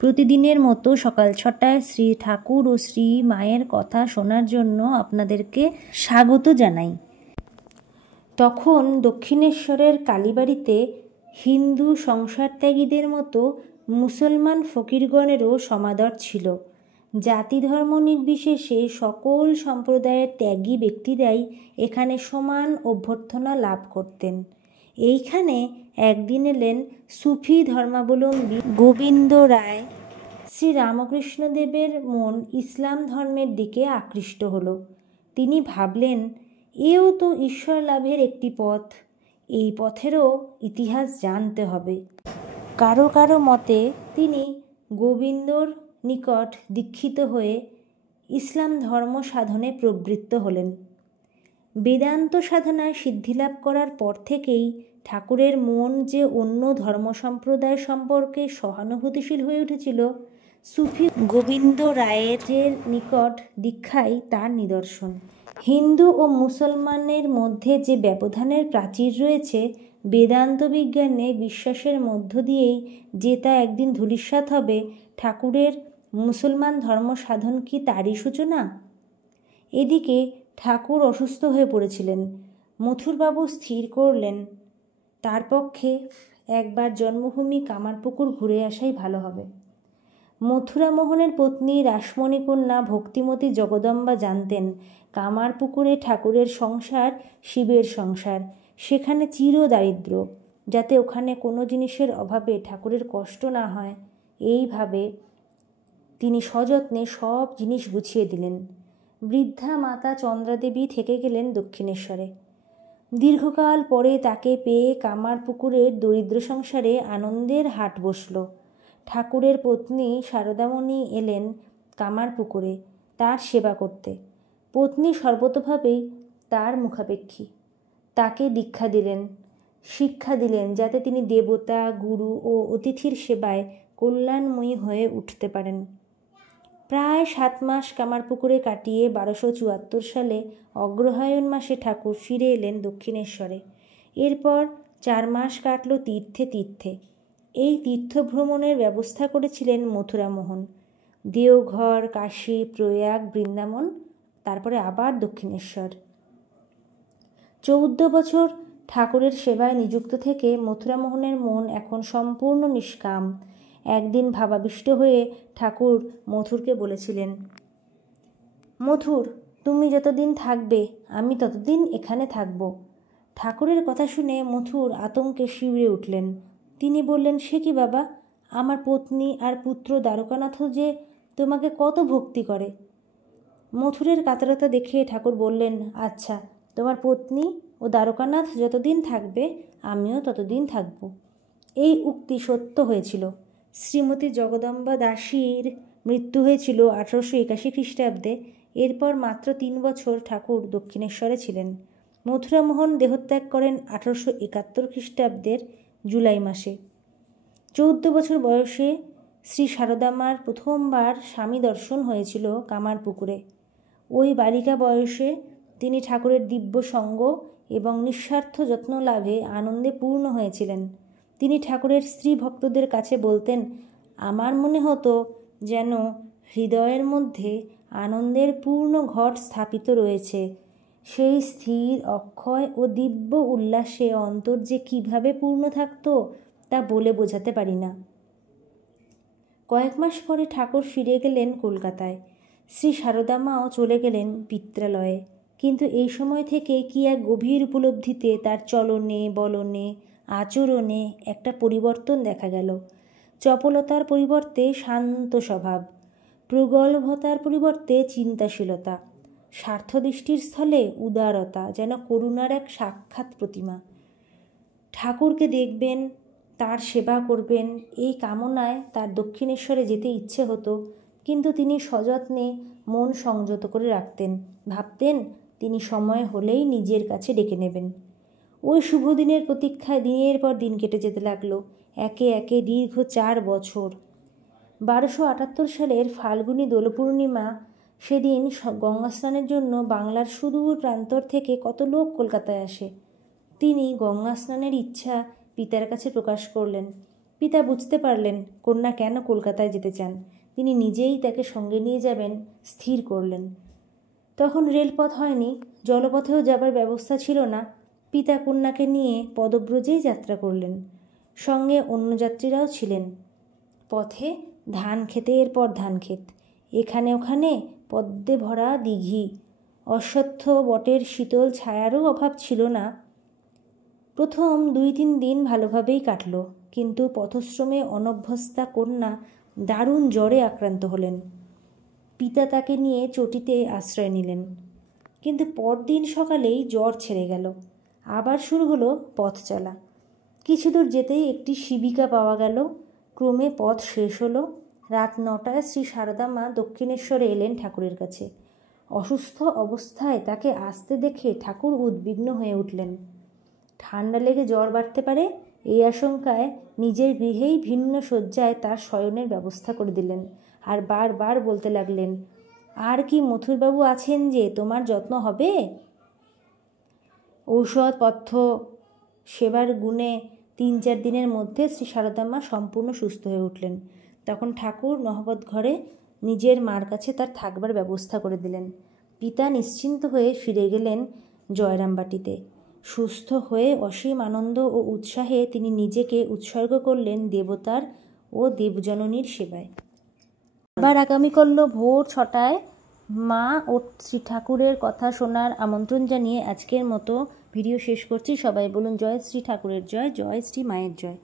প্রতিদিনের মতো সকাল 6টায় শ্রী ঠাকুর ও শ্রী মায়ের কথা শোনার জন্য আপনাদেরকে স্বাগত জানাই। তখন দক্ষিণেশ্বরের কালীবাড়িতে হিন্দু সংসারত্যাগীদের মতো মুসলমান ফকিরগণেরও সমাদর ছিল। জাতি ধর্ম নির্বিশেষে সকল সম্প্রদায়ের ত্যাগী ব্যক্তিরাই এখানে সমান অভ্যর্থনা লাভ করতেন। এইখানে একদিন এলেন সুফি ধর্মাবলম্বী গোবিন্দ রায়। শ্রী রামকৃষ্ণদেবের মন ইসলাম ধর্মের দিকে আকৃষ্ট হলো। তিনি ভাবলেন, এও তো ঈশ্বর লাভের একটি পথ, এই পথেরও ইতিহাস জানতে হবে। কারো কারো মতে তিনি গোবিন্দর নিকট দীক্ষিত হয়ে ইসলাম ধর্ম সাধনে প্রবৃত্ত হলেন। বেদান্ত সাধনায় সিদ্ধিলাভ করার পর থেকেই ঠাকুরের মন যে অন্য ধর্ম সম্প্রদায় সম্পর্কে সহানুভূতিশীল হয়ে উঠেছিল, সুফি গোবিন্দ রায়ের নিকট দীক্ষাই তার নিদর্শন। হিন্দু ও মুসলমানের মধ্যে যে ব্যবধানের প্রাচীর রয়েছে, বেদান্ত বিজ্ঞানে বিশ্বাসের মধ্য দিয়েই যে তা একদিন ধূলিসাৎ হবে, ঠাকুরের মুসলমান ধর্ম সাধন কি তারই সূচনা? এদিকে ঠাকুর অসুস্থ হয়ে পড়েছিলেন। মথুরবাবু স্থির করলেন তার পক্ষে একবার জন্মভূমি কামারপুকুর ঘুরে আসাই ভালো হবে। মথুরামোহনের পত্নী রাসমণি কন্যা ভক্তিমতী জগদম্বা জানতেন কামারপুকুরে ঠাকুরের সংসার শিবের সংসার, সেখানে চির দারিদ্র, যাতে ওখানে কোনো জিনিসের অভাবে ঠাকুরের কষ্ট না হয়, এইভাবে তিনি সযত্নে সব জিনিস গুছিয়ে দিলেন। বৃদ্ধা মাতা চন্দ্রাদেবী থেকে গেলেন দক্ষিণেশ্বরে। দীর্ঘকাল পরে তাকে পেয়ে কামারপুকুরের দরিদ্র সংসারে আনন্দের হাট বসল। ঠাকুরের পত্নী শারদামণি এলেন কামারপুকুরে তার সেবা করতে। পত্নী সর্বতোভাবেই তার মুখাপেক্ষী। তাকে দীক্ষা দিলেন, শিক্ষা দিলেন, যাতে তিনি দেবতা, গুরু ও অতিথির সেবায় কল্যাণময়ী হয়ে উঠতে পারেন। প্রায় 7 মাস কামারপুকুরে কাটিয়ে 1274 সালে অগ্রহায়ণ মাসে ঠাকুর ফিরে এলেন দক্ষিণেশ্বরে। এরপর 4 মাস কাটল তীর্থে তীর্থে। এই তীর্থভ্রমণের ব্যবস্থা করেছিলেন মথুরামোহন। দেওঘর, কাশী, প্রয়াগ, বৃন্দাবন, তারপরে আবার দক্ষিণেশ্বর। 14 বছর ঠাকুরের সেবায় নিযুক্ত থেকে মথুরামোহনের মন এখন সম্পূর্ণ নিষ্কাম। একদিন ভাবাবিষ্ট হয়ে ঠাকুর মথুরকে বলেছিলেন, মথুর, তুমি যতদিন থাকবে আমি ততদিন এখানে থাকব। ঠাকুরের কথা শুনে মথুর আতঙ্কে শিউরে উঠলেন। তিনি বললেন, সে কি বাবা, আমার পত্নী আর পুত্র দ্বারকানাথও যে তোমাকে কত ভক্তি করে। মথুরের কাতরতা দেখে ঠাকুর বললেন, আচ্ছা, তোমার পত্নী ও দ্বারকানাথ যতদিন থাকবে আমিও ততদিন থাকব। এই উক্তি সত্য হয়েছিল। শ্রীমতী জগদম্বা দাসীর মৃত্যু হয়েছিল 1881 খ্রিস্টাব্দে। এরপর মাত্র 3 বছর ঠাকুর দক্ষিণেশ্বরে ছিলেন। মথুরামোহন দেহত্যাগ করেন 1871 খ্রিস্টাব্দের জুলাই মাসে। 14 বছর বয়সে শ্রী শারদামার প্রথমবার স্বামী দর্শন হয়েছিল কামারপুকুরে। ওই বালিকা বয়সে তিনি ঠাকুরের দিব্য সঙ্গ এবং নিঃস্বার্থ যত্ন লাভে আনন্দে পূর্ণ হয়েছিলেন। তিনি ঠাকুরের স্ত্রী ভক্তদের কাছে বলতেন, আমার মনে হতো যেন হৃদয়ের মধ্যে আনন্দের পূর্ণ ঘট স্থাপিত রয়েছে। সেই স্থির, অক্ষয় ও দিব্য উল্লাসে অন্তর যে কীভাবে পূর্ণ থাকত তা বলে বোঝাতে পারি না। কয়েক মাস পরে ঠাকুর ফিরে গেলেন কলকাতায়। শ্রী শারদামাও চলে গেলেন পিত্রালয়ে। কিন্তু এই সময় থেকে কি এক গভীর উপলব্ধিতে তার চলনে, বলনে, আচরণে একটা পরিবর্তন দেখা গেল। চপলতার পরিবর্তে শান্ত স্বভাব, প্রগল্ভতার পরিবর্তে চিন্তাশীলতা, স্বার্থদৃষ্টির স্থলে উদারতা, যেন করুণার এক সাক্ষাৎ প্রতিমা। ঠাকুরকে দেখবেন, তার সেবা করবেন, এই কামনায় তার দক্ষিণেশ্বরে যেতে ইচ্ছে হতো। কিন্তু তিনি সযত্নে মন সংযত করে রাখতেন। ভাবতেন তিনি সময় হলেই নিজের কাছে ডেকে নেবেন। ওই শুভ দিনের প্রতীক্ষায় দিনের পর দিন কেটে যেতে লাগলো। একে একে দীর্ঘ 4 বছর। 1278 সালের ফাল্গুনী দোল পূর্ণিমা, সেদিন গঙ্গা স্নানের জন্য বাংলার সুদূর প্রান্তর থেকে কত লোক কলকাতায় আসে। তিনি গঙ্গা স্নানের ইচ্ছা পিতার কাছে প্রকাশ করলেন। পিতা বুঝতে পারলেন কন্যা কেন কলকাতায় যেতে চান। তিনি নিজেই তাকে সঙ্গে নিয়ে যাবেন স্থির করলেন। তখন রেলপথ হয়নি, জলপথেও যাবার ব্যবস্থা ছিল না। পিতা কন্যাকে নিয়ে পদব্রজেই যাত্রা করলেন। সঙ্গে অন্য যাত্রীরাও ছিলেন। পথে ধান ক্ষেতের পর ধান ক্ষেত, এখানে ওখানে পদ্মে ভরা দিঘি, অশ্বত্থ বটের শীতল ছায়ারও অভাব ছিল না। প্রথম 2-3 দিন ভালোভাবেই কাটল, কিন্তু পথশ্রমে অনভ্যস্তা কন্যা দারুণ জ্বরে আক্রান্ত হলেন। পিতা তাকে নিয়ে চটিতে আশ্রয় নিলেন, কিন্তু পরদিন সকালেই জ্বর ছেড়ে গেল। আবার শুরু হলো পথ চলা। কিছু দূর যেতেই একটি শিবিকা পাওয়া গেল। ক্রমে পথ শেষ হলো। রাত 9টায় শ্রী সারদা মা দক্ষিণেশ্বরে এলেন ঠাকুরের কাছে। অসুস্থ অবস্থায় তাকে আসতে দেখে ঠাকুর উদ্বিগ্ন হয়ে উঠলেন। ঠান্ডা লেগে জ্বর বাড়তে পারে, এই আশঙ্কায় নিজের গৃহেই ভিন্ন শয্যায় তার শয়নের ব্যবস্থা করে দিলেন। আর বারবার বলতে লাগলেন, আর কি মথুরবাবু আছেন যে তোমার যত্ন হবে? ঔষধপথ্য সেবার গুণে 3-4 দিনের মধ্যে শ্রী সারদা মা সম্পূর্ণ সুস্থ হয়ে উঠলেন। তখন ঠাকুর নহবত ঘরে নিজের মার কাছে তার থাকবার ব্যবস্থা করে দিলেন। পিতা নিশ্চিন্ত হয়ে ফিরে গেলেন জয়রামবাটিতে। সুস্থ হয়ে অসীম আনন্দ ও উৎসাহে তিনি নিজেকে উৎসর্গ করলেন দেবতার ও দেবজননীর সেবায়। আবার আগামীকাল ভোর 6টায় মা ও শ্রী ঠাকুরের কথা শোনার আমন্ত্রণ জানিয়ে আজকের মতো ভিডিও শেষ করছি। সবাই বলুন জয় শ্রী ঠাকুরের জয়, জয় শ্রী মায়ের জয়।